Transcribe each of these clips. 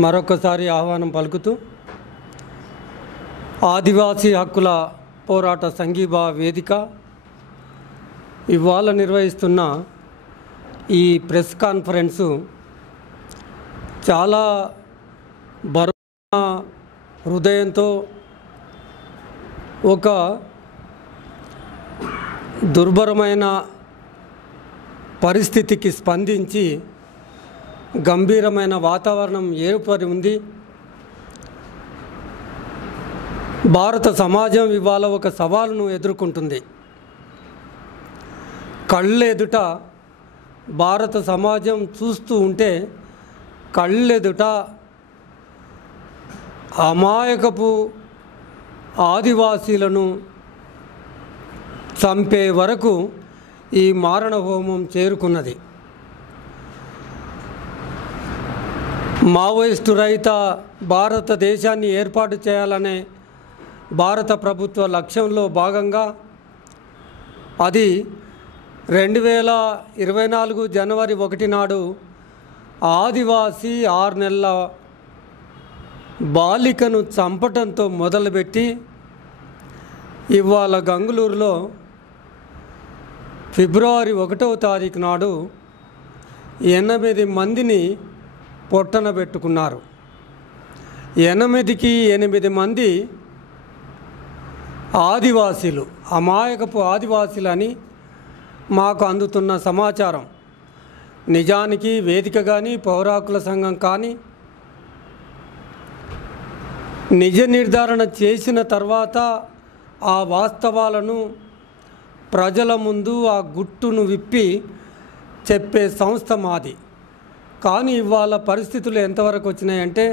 మరొకసారి ఆహ్వానం పలుకుతూ ఆదివాసీ హక్కుల పోరాట సంఘీభావ వేదిక ఇవాళ నిర్వహిస్తున్న ఈ ప్రెస్ కాన్ఫరెన్సు చాలా బరువైన హృదయంతో ఒక దుర్భరమైన పరిస్థితికి స్పందించి గంభీరమైన వాతావరణం ఏర్పడి ఉంది. భారత సమాజం ఇవాళ ఒక సవాలును ఎదుర్కొంటుంది. కళ్ళెదుట భారత సమాజం చూస్తూ ఉంటే కళ్ళెదుట అమాయకపు ఆదివాసీలను చంపే వరకు ఈ మారణ హోమం చేరుకున్నది. మావోయిస్టు రహిత భారతదేశాన్ని ఏర్పాటు చేయాలనే భారత ప్రభుత్వ లక్ష్యంలో భాగంగా అది 2024 జనవరి 1 నాడు ఆదివాసీ 6 నెలల బాలికను చంపటంతో మొదలుపెట్టి ఇవాళ గంగులూరులో ఫిబ్రవరి 1వ తారీఖు నాడు 8 మందిని పొట్టన పెట్టుకున్నారు. 8కి 8 మంది ఆదివాసీలు, అమాయకపు ఆదివాసీలని మాకు అందుతున్న సమాచారం. నిజానికి వేదిక కానీ పౌరాకుల సంఘం కానీ నిజ నిర్ధారణ చేసిన తర్వాత ఆ వాస్తవాలను ప్రజల ముందు ఆ గుట్టును విప్పి చెప్పే సంస్థ మాది. కానీ ఇవాళ పరిస్థితులు ఎంతవరకు వచ్చినాయంటే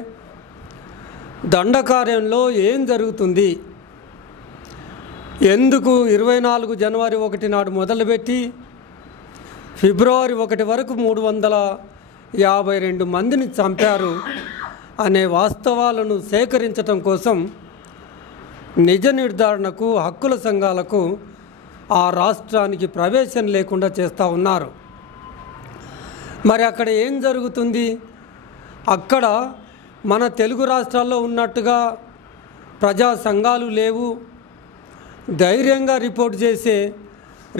దండకార్యంలో ఏం జరుగుతుంది, ఎందుకు 24 జనవరి 1 నాడు మొదలుపెట్టి ఫిబ్రవరి 1 వరకు 352 మందిని చంపారు అనే వాస్తవాలను సేకరించటం కోసం నిజ నిర్ధారణకు హక్కుల సంఘాలకు ఆ రాష్ట్రానికి ప్రవేశం లేకుండా చేస్తూ ఉన్నారు. మరి అక్కడ ఏం జరుగుతుంది? అక్కడ మన తెలుగు రాష్ట్రాల్లో ఉన్నట్టుగా ప్రజా సంఘాలు లేవు. ధైర్యంగా రిపోర్ట్ చేసే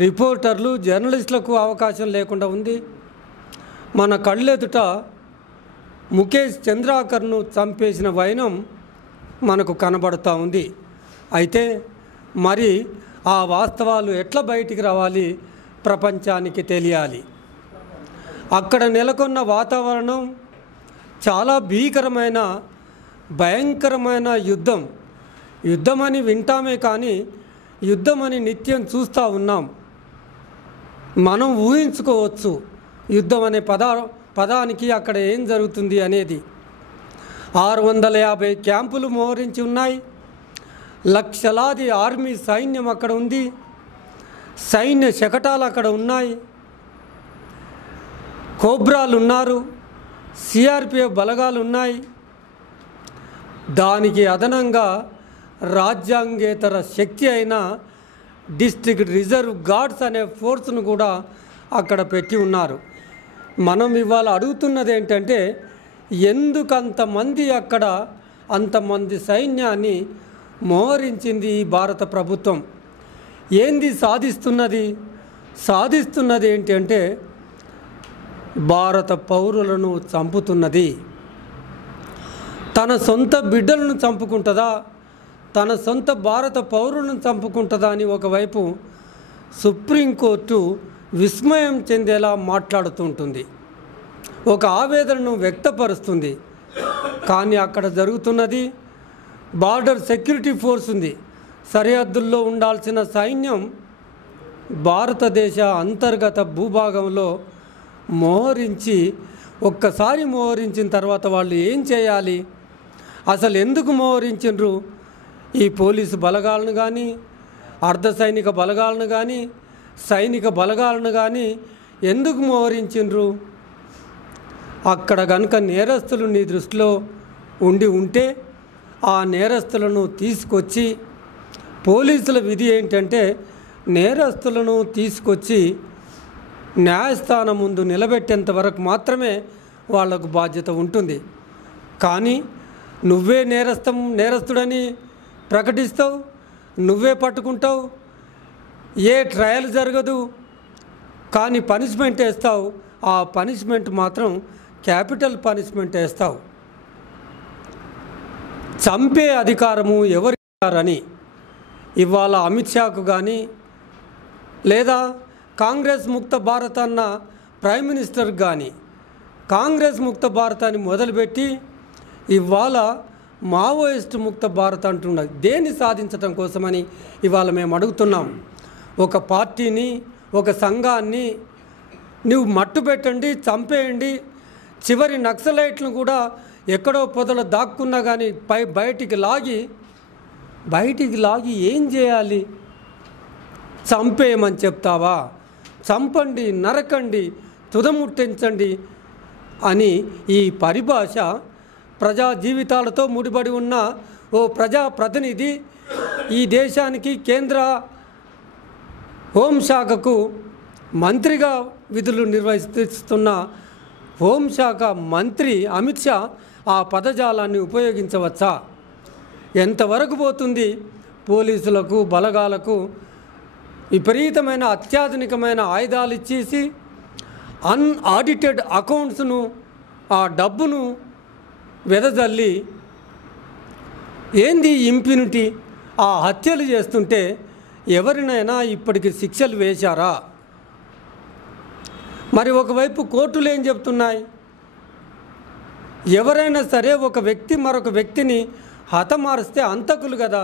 రిపోర్టర్లు, జర్నలిస్టులకు అవకాశం లేకుండా ఉంది. మన కళ్ళెదుట ముఖేష్ చంద్రాకర్ను చంపేసిన వైనం మనకు కనబడుతూ ఉంది. అయితే మరి ఆ వాస్తవాలు ఎట్లా బయటికి రావాలి, ప్రపంచానికి తెలియాలి. అక్కడ నెలకొన్న వాతావరణం చాలా భీకరమైన, భయంకరమైన యుద్ధమని వింటామే కానీ యుద్ధమని నిత్యం చూస్తూ ఉన్నాం. మనం ఊహించుకోవచ్చు యుద్ధం అనే పదానికి అక్కడ ఏం జరుగుతుంది అనేది. 650 క్యాంపులు మోహరించి ఉన్నాయి. లక్షలాది ఆర్మీ సైన్యం అక్కడ ఉంది. సైన్య శకటాలు అక్కడ ఉన్నాయి. కోబ్రాలు ఉన్నారు. సిఆర్పిఎఫ్ బలగాలు ఉన్నాయి. దానికి అదనంగా రాజ్యాంగేతర శక్తి అయిన డిస్ట్రిక్ట్ రిజర్వ్ గార్డ్స్ అనే ఫోర్స్ను కూడా అక్కడ పెట్టి ఉన్నారు. మనం ఇవాళ అడుగుతున్నది ఏంటంటే ఎందుకు అంతమంది అక్కడ అంతమంది సైన్యాన్ని మోహరించింది ఈ భారత ప్రభుత్వం? ఏంది సాధిస్తున్నది ఏంటంటే భారత పౌరులను చంపుతున్నది. తన సొంత బిడ్డలను చంపుకుంటుందా, తన సొంత భారత పౌరులను చంపుకుంటుందా అని ఒకవైపు సుప్రీంకోర్టు విస్మయం చెందేలా మాట్లాడుతుంటుంది, ఒక ఆవేదనను వ్యక్తపరుస్తుంది. కానీ అక్కడ జరుగుతున్నది బార్డర్ సెక్యూరిటీ ఫోర్స్ ఉంది. సరిహద్దుల్లో ఉండాల్సిన సైన్యం భారతదేశ అంతర్గత భూభాగంలో ఒక్కసారి మోహరించిన తర్వాత వాళ్ళు ఏం చేయాలి? అసలు ఎందుకు మోహరించిండ్రు? ఈ పోలీసు బలగాలను కానీ, అర్ధ సైనిక బలగాలను కానీ, సైనిక బలగాలను కానీ ఎందుకు మోహరించిండ్రు? అక్కడ కనుక నేరస్తులు నీ దృష్టిలో ఉంటే ఆ నేరస్తులను తీసుకొచ్చి, పోలీసుల విధి ఏంటంటే నేరస్తులను తీసుకొచ్చి న్యాయస్థానం ముందు నిలబెట్టేంత వరకు మాత్రమే వాళ్లకు బాధ్యత ఉంటుంది. కానీ నువ్వే నేరస్తుడని ప్రకటిస్తావు, నువ్వే పట్టుకుంటావు, ఏ ట్రయల్ జరగదు, కానీ పనిష్మెంట్ వేస్తావు. ఆ పనిష్మెంట్ మాత్రం క్యాపిటల్ పనిష్మెంట్ వేస్తావు. చంపే అధికారము ఎవరిని ఇవాళ అమిత్ షాకు కానీ లేదా కాంగ్రెస్ ముక్త భారత్ అన్న ప్రైమ్ మినిస్టర్కి కానీ కాంగ్రెస్ ముక్త భారతాన్ని మొదలుపెట్టి ఇవాళ మావోయిస్ట్ ముక్త భారత్ అంటున్నది. దేన్ని సాధించడం కోసమని ఇవాళ మేము అడుగుతున్నాం. ఒక పార్టీని, ఒక సంఘాన్ని నువ్వు మట్టు పెట్టండి, చంపేయండి, చివరి నక్సలైట్లను కూడా ఎక్కడో పొదలో దాక్కున్నా కానీ బయటికి లాగి ఏం చేయాలి? చంపేయమని చెప్తావా? చంపండి, నరకండి, తుదముట్టించండి అని ఈ పరిభాష ప్రజా జీవితాలతో ముడిపడి ఉన్న ఓ ప్రజాప్రతినిధి ఈ దేశానికి కేంద్ర హోంశాఖకు మంత్రిగా విధులు నిర్వహిస్తున్న హోంశాఖ మంత్రి అమిత్ షా ఆ పదజాలాన్ని ఉపయోగించవచ్చా? ఎంతవరకు పోతుంది? పోలీసులకు, బలగాలకు విపరీతమైన అత్యాధునికమైన ఆయుధాలు ఇచ్చేసి అన్ఆడిటెడ్ అకౌంట్స్ను, ఆ డబ్బును వెదజల్లి ఏంది ఇంప్యూనిటీ? ఆ హత్యలు చేస్తుంటే ఎవరినైనా ఇప్పటికి శిక్షలు వేశారా? మరి ఒకవైపు కోర్టులు ఏం చెప్తున్నాయి? ఎవరైనా సరే ఒక వ్యక్తి మరొక వ్యక్తిని హతమారిస్తే అంతకులు కదా.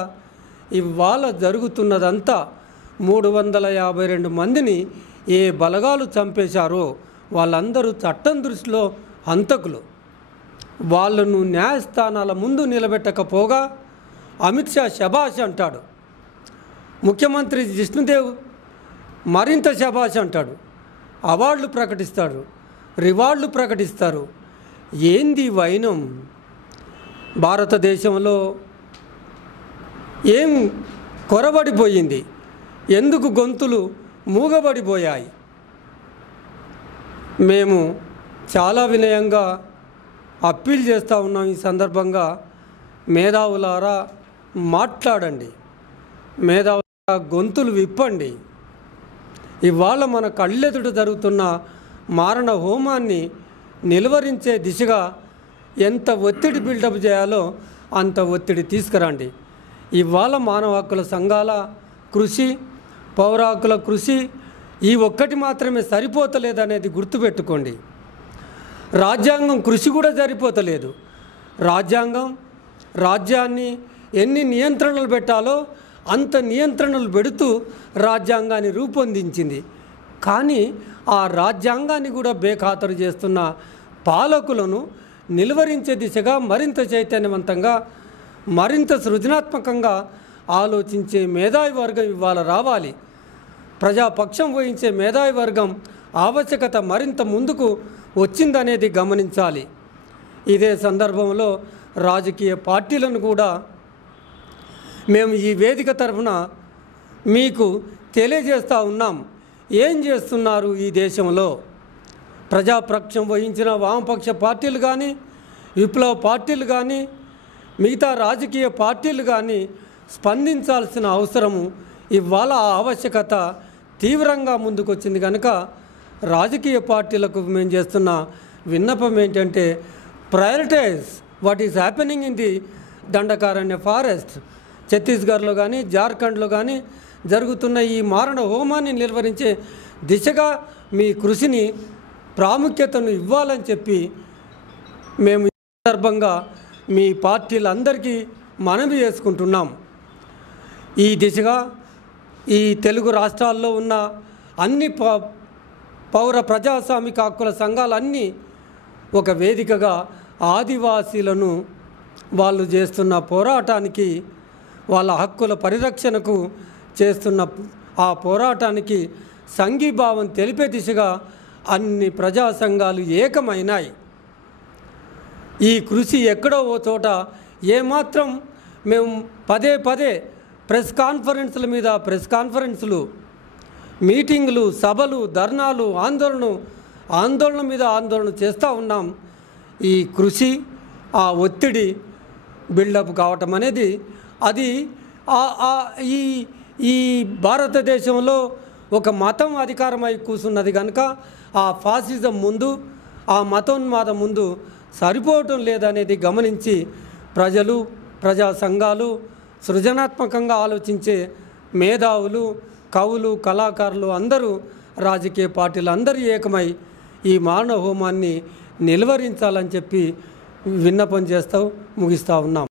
ఇవాళ జరుగుతున్నదంతా 352 మందిని ఏ బలగాలు చంపేశారో వాళ్ళందరూ చట్టం దృష్టిలో హంతకులు. వాళ్ళను న్యాయస్థానాల ముందు నిలబెట్టకపోగా అమిత్ షా శభాష్ అంటాడు, ముఖ్యమంత్రి జిష్ణుదేవ్ మరింత శభాష్ అంటాడు, అవార్డులు ప్రకటిస్తాడు, రివార్డులు ప్రకటిస్తారు. ఏంది వైనం? భారతదేశంలో ఏం కొరబడిపోయింది? ఎందుకు గొంతులు మూగబడిపోయాయి? మేము చాలా వినయంగా అప్పీల్ చేస్తూ ఉన్నాం. ఈ సందర్భంగా మేధావులారా మాట్లాడండి, మేధావులారా గొంతులు విప్పండి. ఇవాళ మన కళ్ళెదుట జరుగుతున్న మారణ హోమాన్ని నిలువరించే దిశగా ఎంత ఒత్తిడి బిల్డప్ చేయాలో అంత ఒత్తిడి తీసుకురండి. ఇవాళ మానవ హక్కుల సంఘాల కృషి, పౌర హక్కుల కృషి ఈ ఒక్కటి మాత్రమే సరిపోతలేదనేది గుర్తుపెట్టుకోండి. రాజ్యాంగం కృషి కూడా సరిపోతలేదు. రాజ్యాన్ని ఎన్ని నియంత్రణలు పెట్టాలో అంత నియంత్రణలు పెడుతూ రాజ్యాంగాన్ని రూపొందించింది. కానీ ఆ రాజ్యాంగాన్ని కూడా బేఖాతరు చేస్తున్న పాలకులను నిలువరించే దిశగా మరింత చైతన్యవంతంగా, మరింత సృజనాత్మకంగా ఆలోచించే మేధావి వర్గం ఇవాళ రావాలి. ప్రజాపక్షం వహించే మేధావి వర్గం ఆవశ్యకత మరింత ముందుకు వచ్చిందనేది గమనించాలి. ఇదే సందర్భంలో రాజకీయ పార్టీలను కూడా మేము ఈ వేదిక తరఫున మీకు తెలియజేస్తూ ఉన్నాం. ఏం చేస్తున్నారు ఈ దేశంలో? ప్రజాపక్షం వహించిన వామపక్ష పార్టీలు కానీ, విప్లవ పార్టీలు కానీ, మిగతా రాజకీయ పార్టీలు కానీ స్పందించాల్సిన అవసరము ఇవాళ ఆ ఆవశ్యకత తీవ్రంగా ముందుకొచ్చింది. కనుక రాజకీయ పార్టీలకు మేము చేస్తున్న విన్నపం ఏంటంటే, prioritize what is happening in the Dandakaranya forest. ఛత్తీస్గఢ్లో కానీ, జార్ఖండ్లో కానీ జరుగుతున్న ఈ మారణ హోమాన్ని నిర్వహించే దిశగా మీ కృషిని, ప్రాముఖ్యతను ఇవ్వాలని చెప్పి మేము ఈ సందర్భంగా మీ పార్టీలందరికీ మనవి చేసుకుంటున్నాం. ఈ దిశగా ఈ తెలుగు రాష్ట్రాల్లో ఉన్న అన్ని పౌర ప్రజాస్వామిక హక్కుల సంఘాలన్నీ ఒక వేదికగా ఆదివాసీలను వాళ్ళు చేస్తున్న పోరాటానికి, వాళ్ళ హక్కుల పరిరక్షణకు చేస్తున్న ఆ పోరాటానికి సంఘీభావం తెలిపే దిశగా అన్ని ప్రజా సంఘాలు ఏకమైనాయి. ఈ కృషి ఎక్కడో ఓ చోట ఏమాత్రం మేము పదే ప్రెస్ కాన్ఫరెన్సుల మీద ప్రెస్ కాన్ఫరెన్సులు, మీటింగులు, సభలు, ధర్నాలు, ఆందోళన మీద ఆందోళన చేస్తూ ఉన్నాం. ఈ కృషి ఆ ఒత్తిడి బిల్డప్ కావటం అనేది అది ఈ ఈ భారతదేశంలో ఒక మతం అధికారమై కూర్చున్నది కనుక ఆ ఫాసిజం ముందు ఆ మతోన్మాదం ముందు సరిపోవటం లేదనేది గమనించి ప్రజలు ప్రజా సంఘాలు సృజనాత్మకంగా ఆలోచించే మేధావులు కవులు కళాకారులు అందరూ రాజకీయ పార్టీలు అందరూ ఏకమై ఈ మారణ హోమాన్ని నిలువరించాలని చెప్పి విన్నపం చేస్తూ ముగిస్తూ ఉన్నాం.